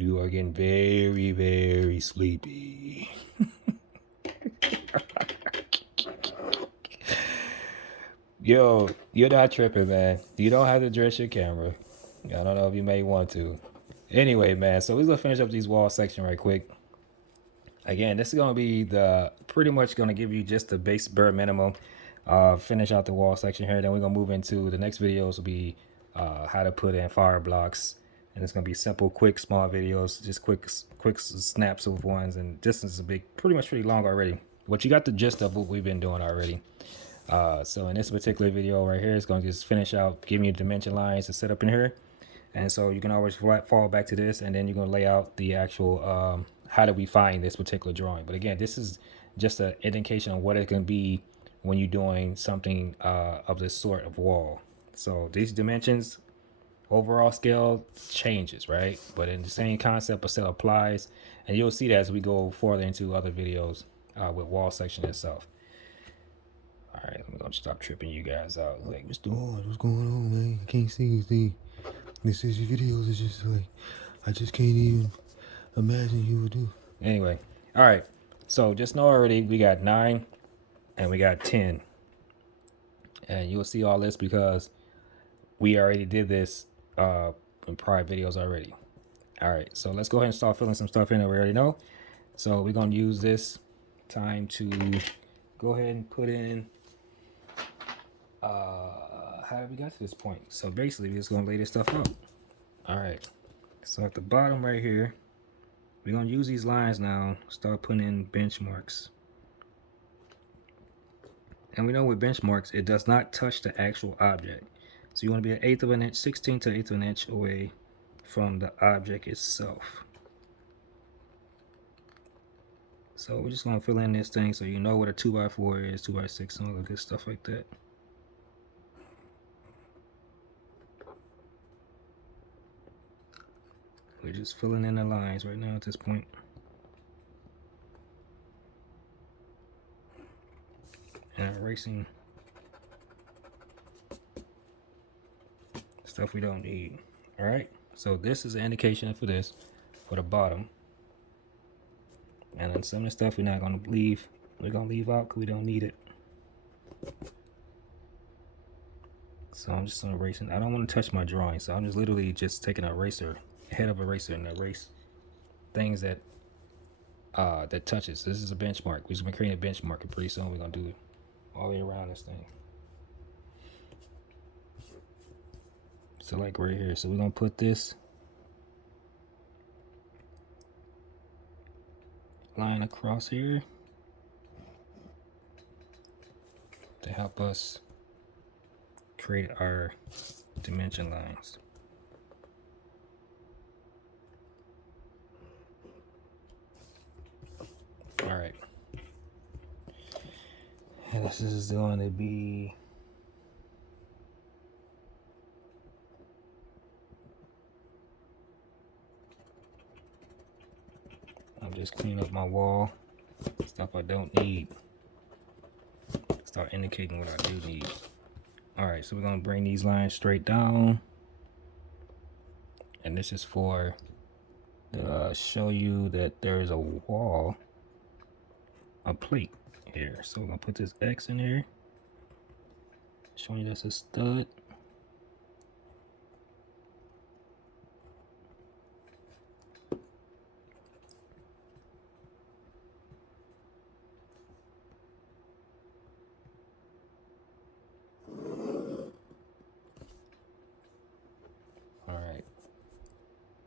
You are getting very, very sleepy. Yo, you're not tripping, man. You don't have to dress your camera. I don't know if you may want to. Anyway, man, so we're gonna finish up these wall section right quick. Again, this is gonna be the pretty much gonna give you just the base bare minimum. Finish out the wall section here. Then we're gonna move into the next videos will be how to put in fire blocks, and it's gonna be simple, quick, small videos, just quick snaps of ones. And this is a big, pretty long already. But you got the gist of what we've been doing already. So in this particular video right here, it's going to just finish out giving you dimension lines to set up in here. And so you can always fall back to this, and then you're going to lay out the actual how do we find this particular drawing. But again, this is just an indication of what it can be when you're doing something of this sort of wall. So these dimensions, overall scale changes, right? But in the same concept still applies, and you'll see that as we go further into other videos with wall section itself. All right, I'm gonna stop tripping you guys out. Like, what's going on, man? I can't see anything. This is your videos. It's just like, I just can't even imagine you would do. Anyway, all right. So just know already we got 9 and we got 10, and you'll see all this because we already did this in prior videos already. All right, so let's go ahead and start filling some stuff in that we already know. So we're gonna use this time to go ahead and put in how did we got to this point? So basically we're just gonna lay this stuff out. All right, so at the bottom right here, we're gonna use these lines now, start putting in benchmarks. And we know with benchmarks, it does not touch the actual object. So you want to be an 1/8 of an inch, 16 to 1/8 of an inch away from the object itself. So we're just gonna fill in this thing so you know what a 2x4 is, 2x6, and all the good stuff like that. We're just filling in the lines right now at this point. And erasing stuff we don't need. All right, so this is an indication for this, for the bottom. And then some of the stuff we're not gonna leave, we're gonna leave out because we don't need it. So I'm just gonna erasing. I don't want to touch my drawing, so I'm just literally just taking an eraser, head of eraser, and erase things that that touches. This is a benchmark. We're just gonna create a benchmark, and pretty soon we're gonna do it all the way around this thing. So like right here, so we're gonna put this line across here to help us create our dimension lines. All right, and this is going to be I'm just cleaning up my wall, stuff I don't need. Start indicating what I do need. All right, so we're gonna bring these lines straight down, and this is for show you that there is a wall, a plate here. So we're gonna put this X in here, showing you that's a stud.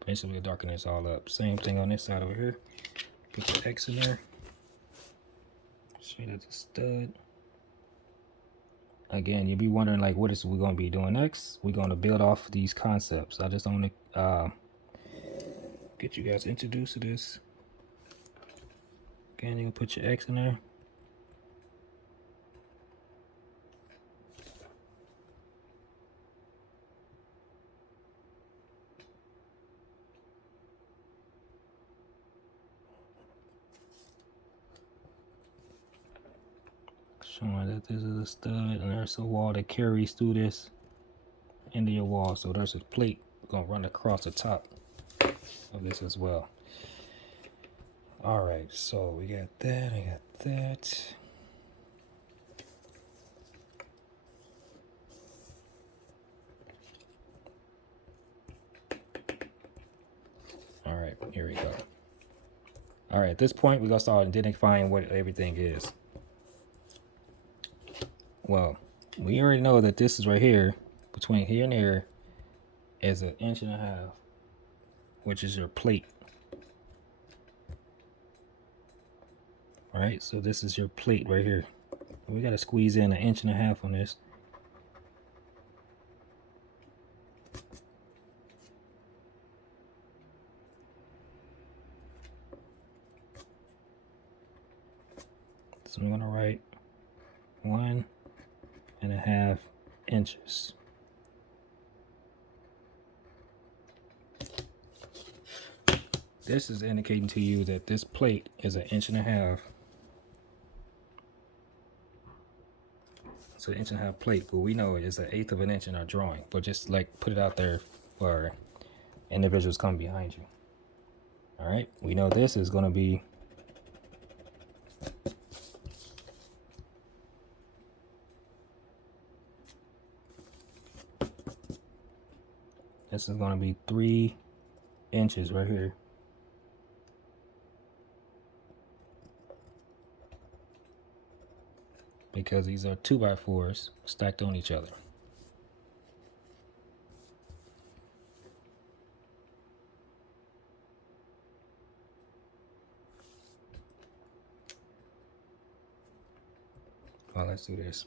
Basically, we'll darken this all up. Same thing on this side over here. Put the X in there. Show you that's a stud. Again, you'll be wondering like, what is we going to be doing next? We're going to build off these concepts. I just want to get you guys introduced to this. Again, you can put your X in there. Showing that this is a stud, and there's a wall that carries through this into your wall. So there's a plate gonna run across the top. of this as well. All right, so we got that, I got that. All right, here we go. All right, at this point, we're gonna start identifying what everything is. Well, we already know that this is right here, between here and here, is 1.5 inches, which is your plate. All right, so this is your plate right here. We gotta squeeze in 1.5 inches on this. So I'm gonna write 1.5 inches. This is indicating to you that this plate is 1.5 inches. It's 1.5 inch plate, but we know it's 1/8 of an inch in our drawing. But just like put it out there for individuals coming behind you. All right, we know this is gonna be this is gonna be 3 inches right here. Because these are 2x4s stacked on each other. Well, let's do this.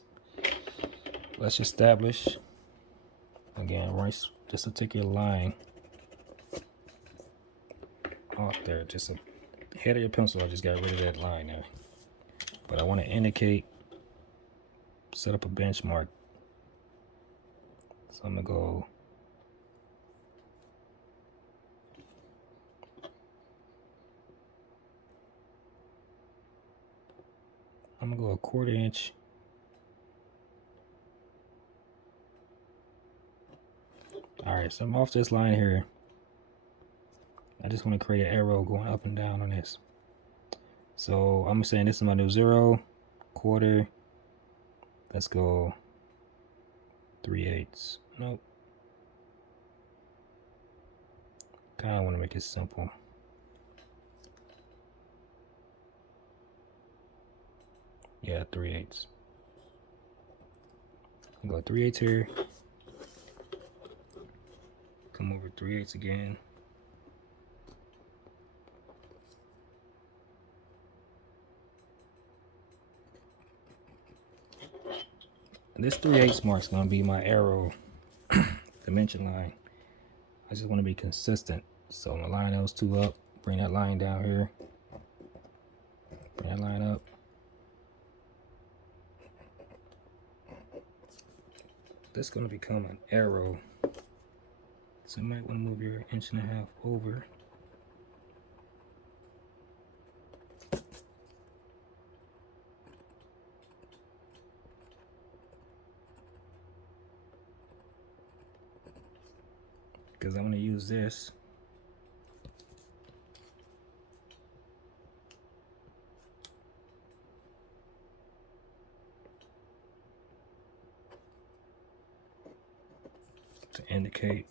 Let's establish, again, right, just to take your line off there. Just a head of your pencil, I just got rid of that line there. But I want to indicate, set up a benchmark. So I'm gonna go a 1/4 inch. All right, so I'm off this line here. I just want to create an arrow going up and down on this. So I'm saying this is my new 0, quarter. Let's go 3/8. Nope. Kind of want to make it simple. Yeah, 3/8. Go 3/8 here. Come over 3/8 again. This 3/8 mark is going to be my arrow dimension line. I just want to be consistent. So I'm going to line those two up, bring that line down here, bring that line up. This is going to become an arrow. So you might want to move your 1.5 inches over. Because I'm going to use this to indicate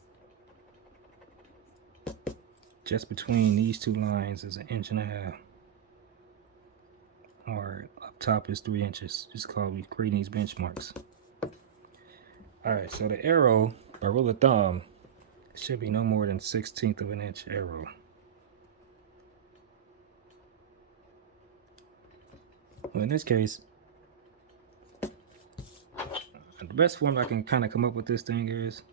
just between these two lines is 1.5 inches, or up top is 3 inches. Just call we creating these benchmarks. All right, so the arrow, by rule of thumb, should be no more than 1/16 of an inch arrow. Well, in this case, the best form I can kind of come up with this thing is,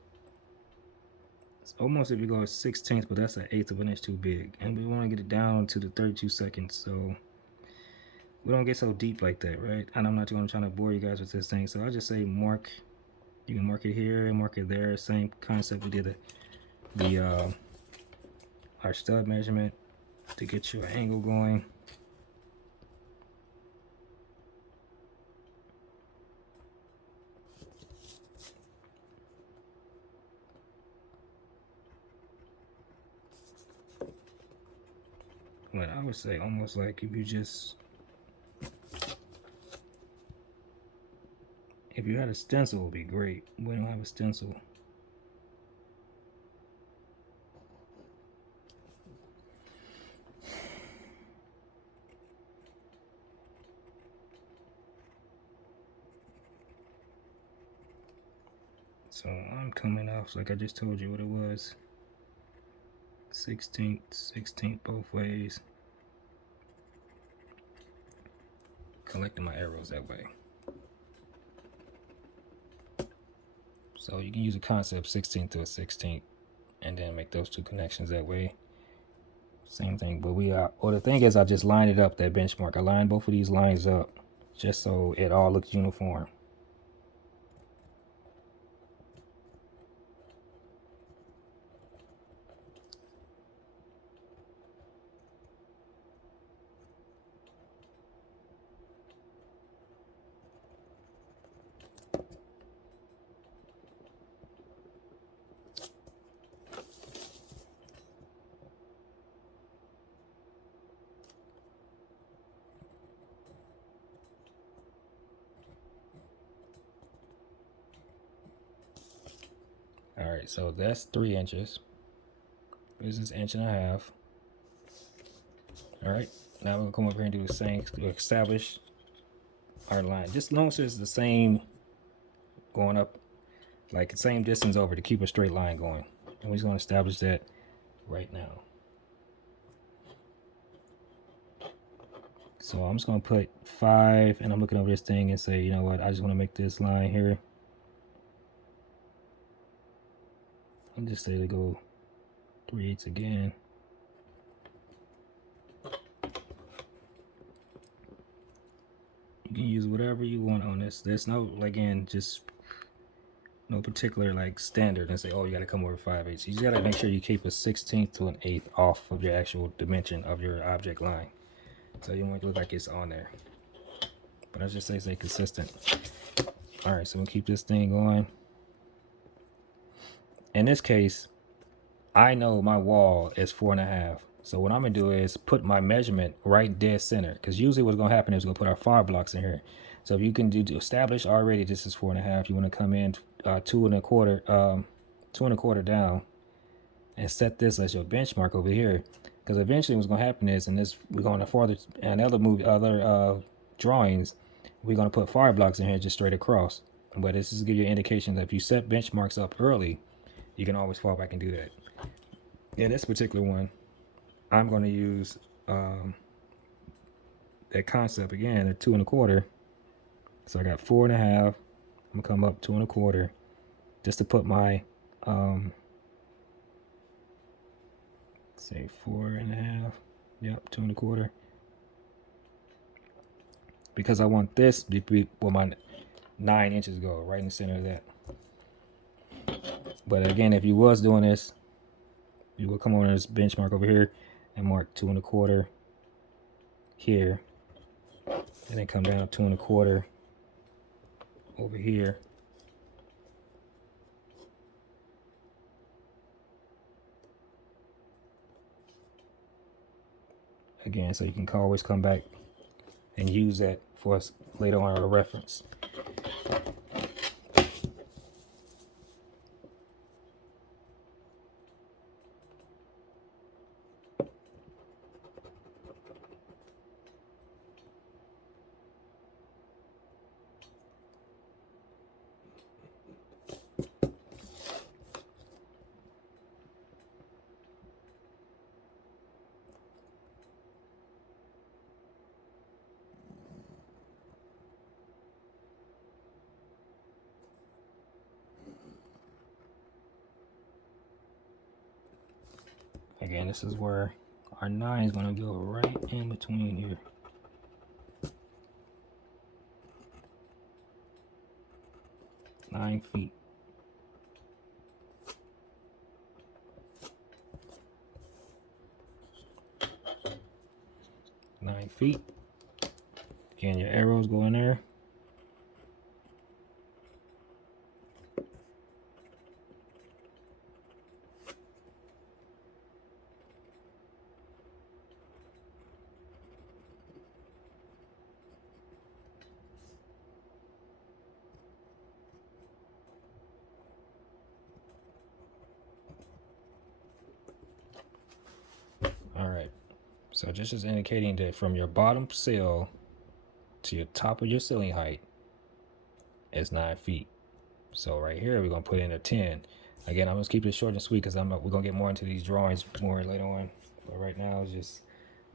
it's almost if you go 1/16, but that's 1/8 of an inch too big. And we want to get it down to the 32 seconds, so we don't get so deep like that, right? And I'm not going to try to bore you guys with this thing, so I'll just say mark. You can mark it here and mark it there. Same concept we did our stud measurement to get your angle going. But I would say almost like if you had a stencil, it would be great. We don't have a stencil. So I'm coming off, like I just told you what it was. 16th both ways. Collecting my arrows that way. So you can use a concept 16th to a 16th and then make those two connections that way. Same thing, but the thing is, I just lined it up, that benchmark. I lined both of these lines up just so it all looks uniform. All right, so that's 3 inches. This is 1.5 inches. All right, now we're gonna come over here and do the same to establish our line. Just as long as it's the same going up, like the same distance over to keep a straight line going. And we're just gonna establish that right now. So I'm just gonna put 5, and I'm looking over this thing and say, you know what, I just wanna make this line here. I'll just say to go 3/8 again. You can use whatever you want on this. There's no, again, just no particular like standard and say, oh, you got to come over 5/8. You just got to make sure you keep a 16th to an 1/8 off of your actual dimension of your object line. So you want it to look like it's on there. But I just say stay consistent. All right, so we'll keep this thing going. In this case, I know my wall is 4.5. So what I'm gonna do is put my measurement right dead center, because usually what's gonna happen is we're gonna put our fire blocks in here. So if you can establish already this is 4.5, you want to come in 2.25 down and set this as your benchmark over here. Because eventually what's gonna happen is, and this we're going to farther and other drawings, we're gonna put fire blocks in here just straight across. But this is to give you an indication that if you set benchmarks up early, you can always fall back and do that. Yeah, this particular one, I'm going to use that concept again at 2.25. So I got 4.5. I'm gonna come up 2.25 just to put my say 4.5. Yep, 2.25. Because I want this to be where my 9 inches go, right in the center of that. But again, if you was doing this, you will come on this benchmark over here and mark 2.25 here, and then come down 2.25 over here. Again, so you can always come back and use that for us later on as a reference. Again, this is where our 9 is going to go right in between here. Nine feet. 9 feet. Again, your arrows go in there. So this is indicating that from your bottom sill to your top of your ceiling height is 9 feet. So right here, we're gonna put in a 10. Again, I'm gonna keep this short and sweet because we're gonna get more into these drawings more later on. But right now, it's just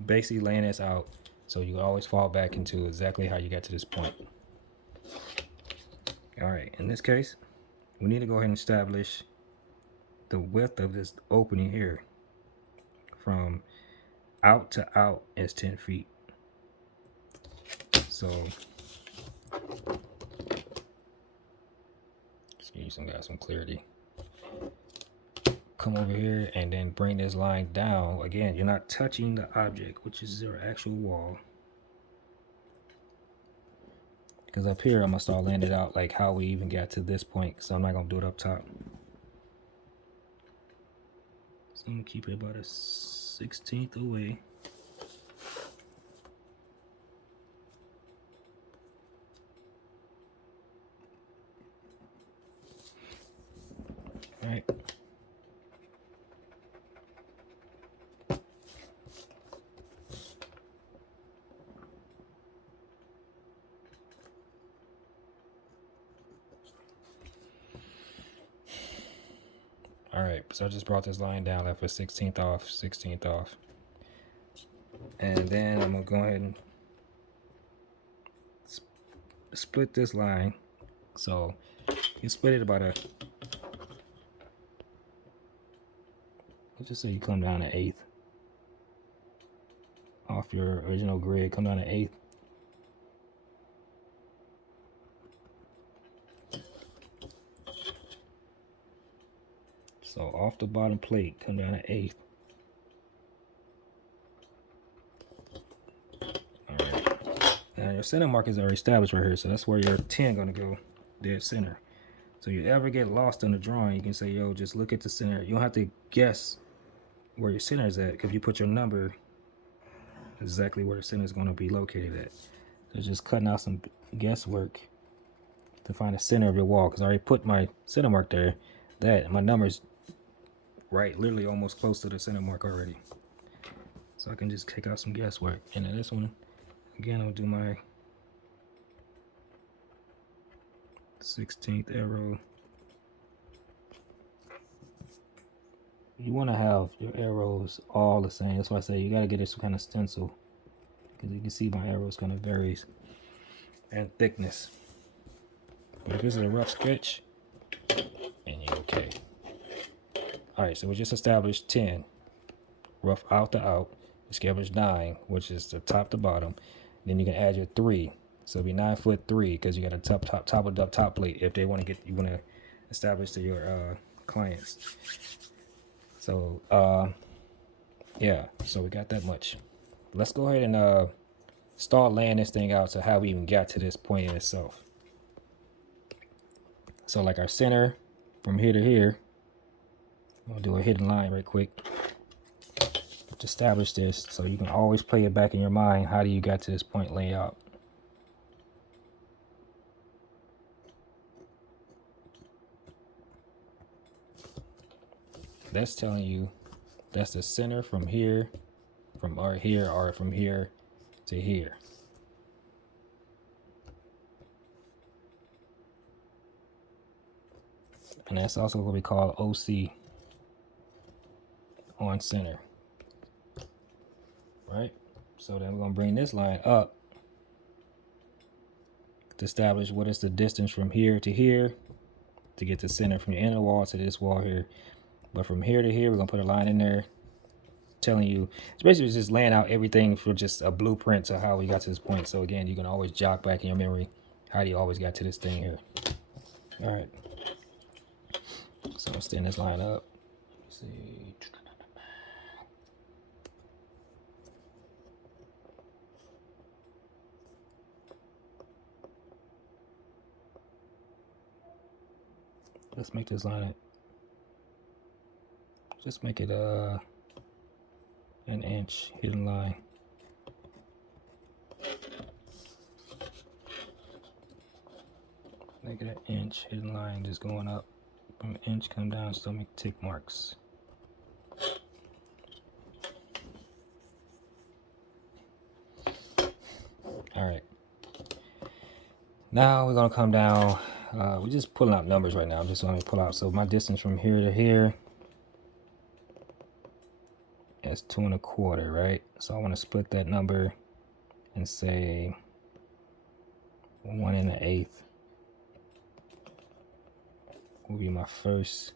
basically laying this out so you can always fall back into exactly how you got to this point. All right, in this case, we need to go ahead and establish the width of this opening here. From out to out is 10 feet. So let's give you some clarity. Come over here and then bring this line down. Again, you're not touching the object, which is your actual wall. Because up here, I'm gonna start laying it out like how we even got to this point. So I'm not gonna do it up top. So I'm gonna keep it about a 1/16 away. All right. All right, so I just brought this line down, left a 16th off. And then I'm gonna go ahead and split this line. So you split it about let's just say you come down to 1/8 off your original grid, come down to 1/8. So off the bottom plate, come down to 1/8. All right. Now your center mark is already established right here, so that's where your 10 gonna go, dead center. So you ever get lost in the drawing, you can say, yo, just look at the center. You don't have to guess where your center is at, because you put your number exactly where the center is gonna be located at. So just cutting out some guesswork to find the center of your wall, because I already put my center mark there. That my number's right, literally almost close to the center mark already. So I can just take out some guesswork. And then this one, again, I'll do my 16th arrow. You want to have your arrows all the same. That's why I say you got to get this kind of stencil, because you can see my arrows kind of varies in thickness. But if this is a rough sketch, and you're okay. All right, so we just established 10, rough out to out. Established 9, which is the top to bottom. Then you can add your 3, so it'll be 9'3", because you got a top of the top plate. If they want to you want to establish to your clients. So yeah, so we got that much. Let's go ahead and start laying this thing out to how we even got to this point in itself. So like our center from here to here, I'll do a hidden line right quick to establish this, so you can always play it back in your mind. How do you get to this point layout? That's telling you that's the center from here, or from here to here. And that's also what we call OC, on center. Right? So then we're going to bring this line up to establish what is the distance from here to here to get the center from your inner wall to this wall here. But from here to here, we're going to put a line in there telling you, it's basically just laying out everything for just a blueprint to how we got to this point. So again, you can always jog back in your memory how you always got to this thing here. All right. So I'll stand this line up. Let's see. Let's make this line, just make it an inch hidden line. Make it an inch hidden line, just going up from an inch, come down, still make tick marks. All right. Now we're gonna come down. We're just pulling out numbers right now. I'm just gonna pull out. So my distance from here to here is 2 1/4, right? So I want to split that number and say 1 1/8 will be my first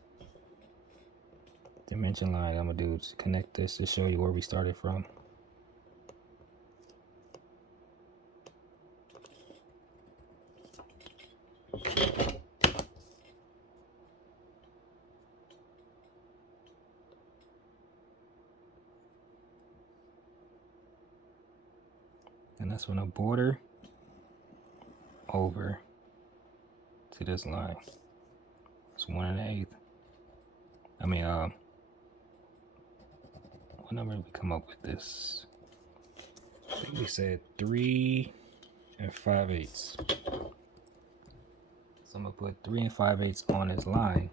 dimension line I'm gonna do to connect this to show you where we started from. And that's from the border over to this line. It's 1 1/8. I mean, what number did we come up with this? I think we said 3 5/8. So I'm gonna put 3 5/8 on this line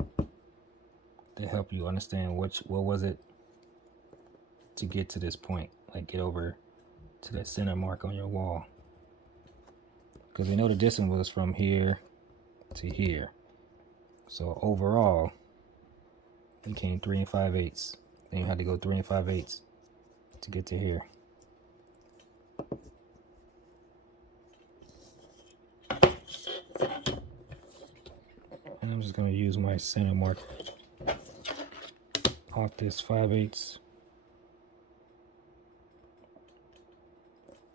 to help you understand what was it to get to this point, like get over to that center mark on your wall. Because we know the distance was from here to here. So overall, we came 3 5/8. Then you had to go 3 5/8 to get to here. And I'm just going to use my center marker off this 5/8.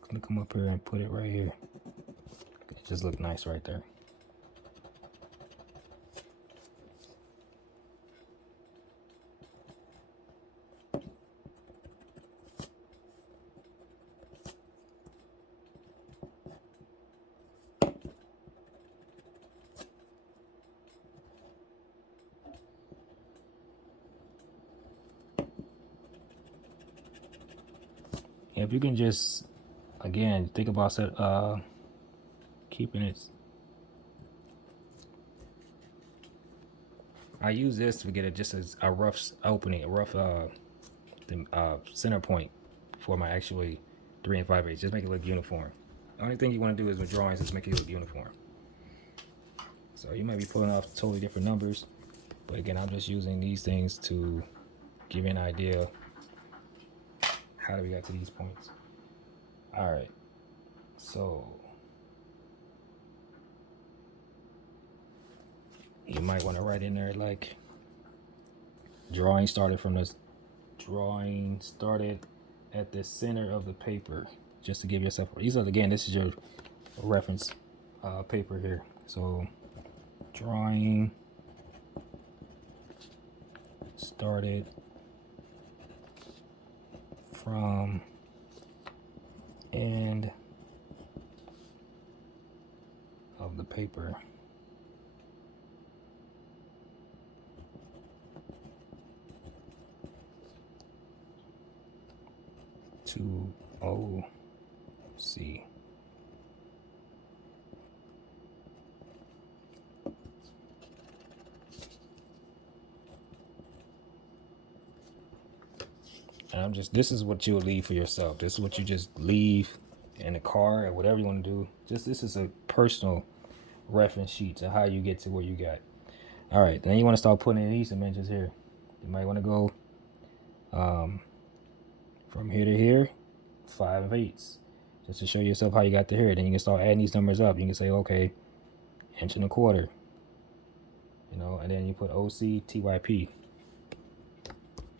I'm going to come up here and put it right here. It just look nice right there. If you can just, again, think about keeping it. I use this to get it just as a rough opening, a rough center point for my actually 3 5/8. Just make it look uniform. The only thing you want to do is with drawings is make it look uniform. So you might be pulling off totally different numbers, but again, I'm just using these things to give you an idea how do we get to these points. All right, so you might want to write in there like drawing started at the center of the paper, just to give yourself, these are, again, this is your reference paper here. So drawing started from end of the paper to OC. And this is what you'll leave for yourself. This is what you just leave in the car or whatever you want to do. This is a personal reference sheet to how you get to where you got. All right, then you want to start putting in these dimensions here. You might want to go from here to here, 5 5/8, just to show yourself how you got to here. Then you can start adding these numbers up. You can say, okay, 1 1/4, and then you put OC TYP.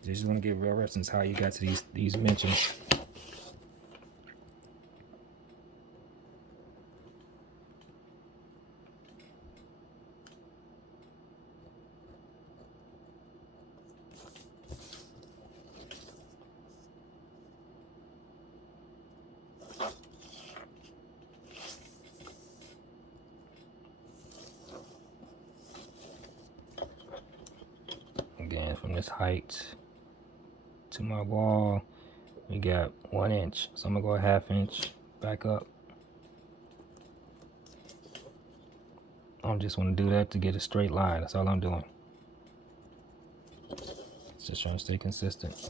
You just want to give real reference how you got to these dimensions. Again, from this height to my wall, we got 1 inch. So I'm gonna go a 1/2 inch back up. I just want to do that to get a straight line. That's all I'm doing. Just trying to stay consistent.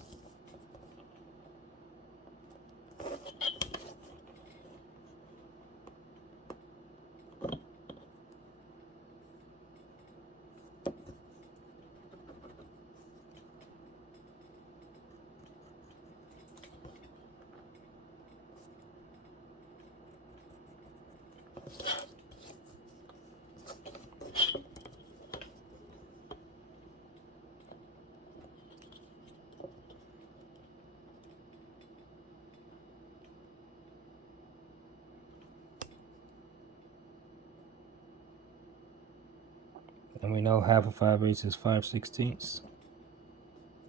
know half of 5/8 is 5/16.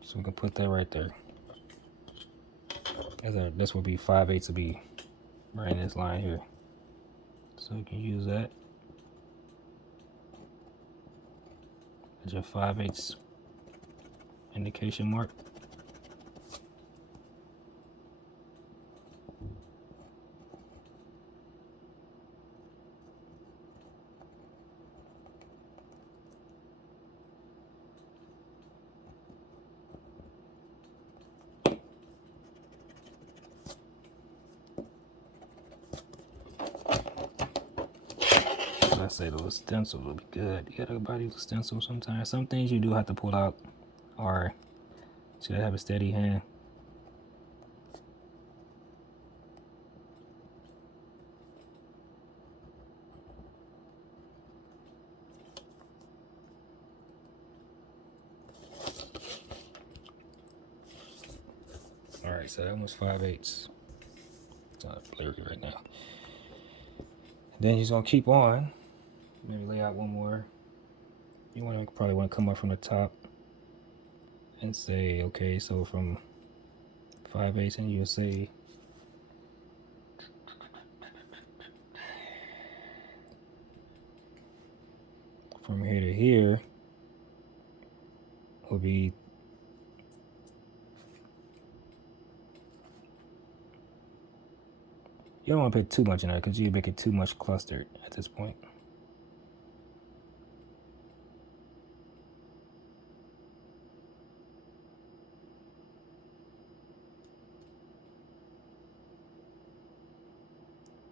So we can put that right there. This would be 5/8 to be right in this line here. So you can use that as your 5/8 indication mark. I say those stencils will be good. You gotta buy these stencils sometimes. Some things you do have to pull out, or you should have a steady hand. All right, so that was 5/8. It's not blurry right now. Then you're gonna keep on. Maybe lay out one more. You probably want to come up from the top and say, okay, so from 5/8, and you'll say from here to here will be you don't want to put too much in there because you make it too much clustered at this point.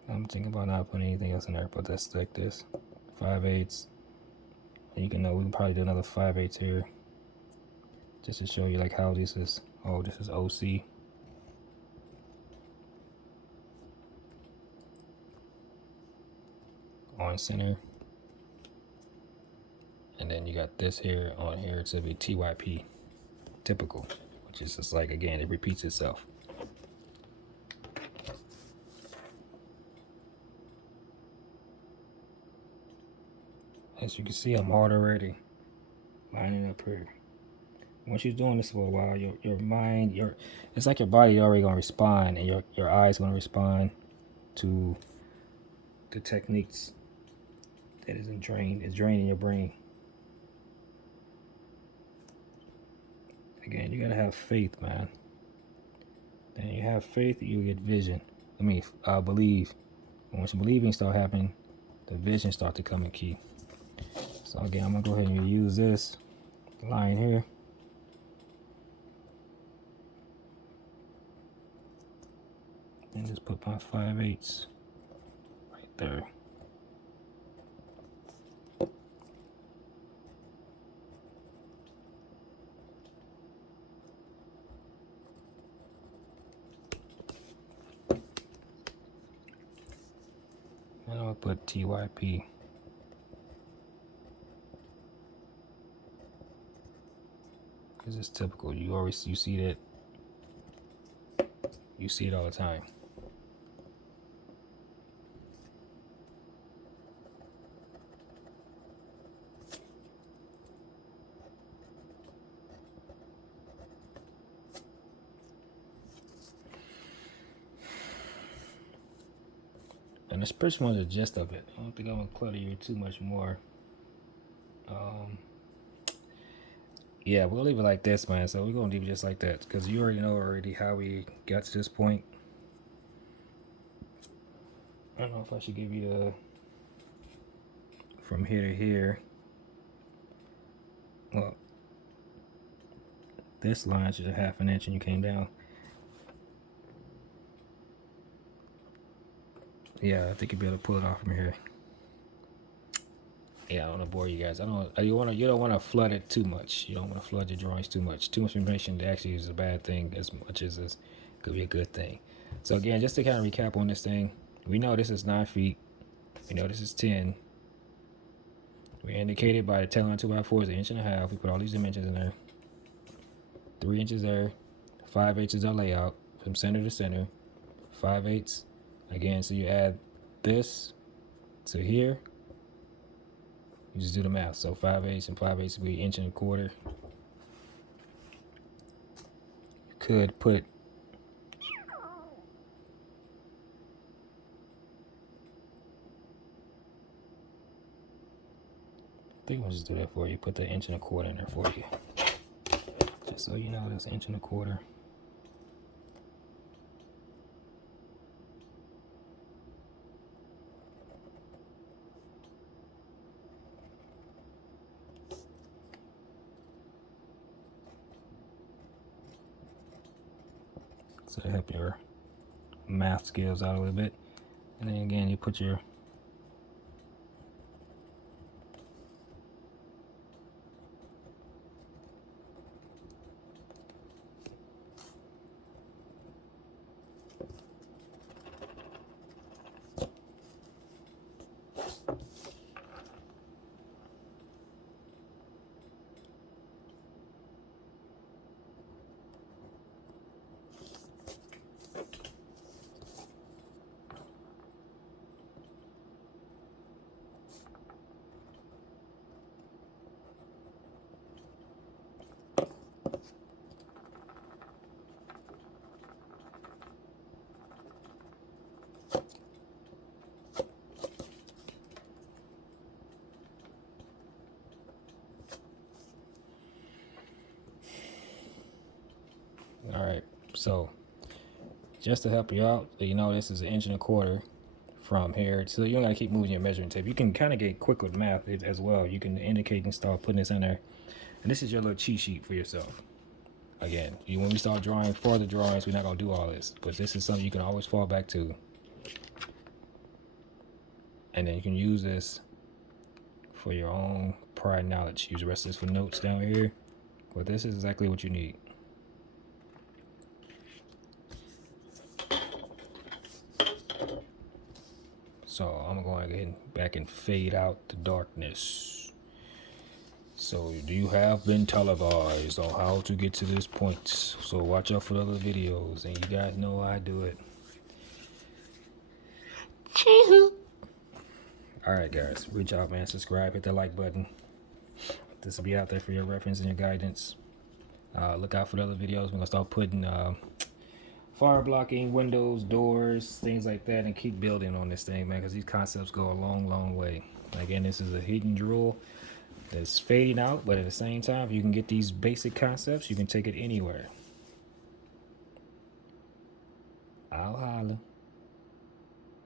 I'm thinking about not putting anything else in there, but that's like this 5/8. And you can know we can probably do another 5/8 here just to show you like how this is. Oh, this is OC. On center. And then you got this here on here to be TYP, typical, which is just like, again, it repeats itself. As you can see, I'm hard already lining up here. Once you're doing this for a while, your mind, it's like your body already gonna respond, and your eyes gonna respond to the techniques that is draining your brain. Again, you gotta have faith, man. Then you have faith, you get vision. Believe. And once your believing start happening, the vision start to come in key. So again, I'm gonna go ahead and use this line here. And just put my 5/8 right there. And I'll put TYP. Because it's typical. You see that. You see it all the time. And that's pretty much the gist of it. I don't think I'm gonna clutter you too much more. Yeah, we'll leave it like this, man. So we're gonna leave it just like that because you already know how we got to this point. I don't know if I should give you the from here to here. Well, this line is a 1/2 inch and you came down. Yeah, I think you'll be able to pull it off from here. Yeah, I don't want to bore you guys. You don't want to flood it too much. You don't want to flood your drawings too much. Too much information actually is a bad thing as much as it could be a good thing. So again, just to kind of recap on this thing, we know this is 9 feet. We know this is 10. We indicated by the tail line 2x4 is 1.5 inches. We put all these dimensions in there. 3 inches there. 5/8 is our layout from center to center. 5/8. Again, so you add this to here. You just do the math. So 5/8 and 5/8 would be 1.25 inches. You could put I think I'll just do that for you. Put the 1.25 inches in there for you. Just so you know, that's 1.25 inches. So to help your math skills out a little bit. And then again, you put your all right. So just to help you out, you know this is 1.25 inches from here, so you don't gotta keep moving your measuring tape. You can kind of get quick with math as well. You can indicate and start putting this in there, and this is your little cheat sheet for yourself. Again, when we start drawing further drawings, we're not gonna do all this, but this is something you can always fall back to, and then you can use this for your own prior knowledge. Use the rest of this for notes down here, but this is exactly what you need. So I'm going to go ahead and back and fade out the darkness. So you have been televised on how to get to this point. So watch out for the other videos, and you guys know how I do it. Alright guys, reach out, man. Subscribe, hit the like button. This will be out there for your reference and your guidance. Look out for the other videos. We're going to start putting fire blocking, windows, doors, things like that, and keep building on this thing, man, because these concepts go a long way. Again, this is a hidden jewel that's fading out, but at the same time, if you can get these basic concepts, you can take it anywhere. I'll holla.